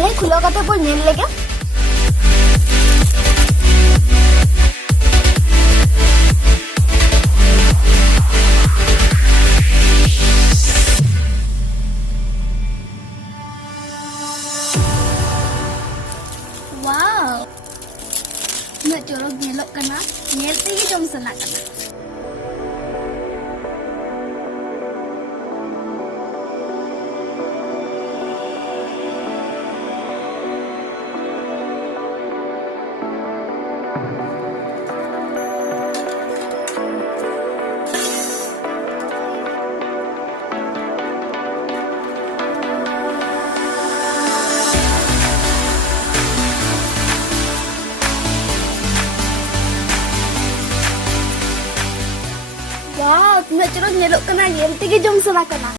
Tahale khulo kate pon nyel lege. Wow. Nak jorok nyelok kana, nyel tegi jom sana kana. Wow, nak jorok nyelok kana, nyel tegi jom sana kana.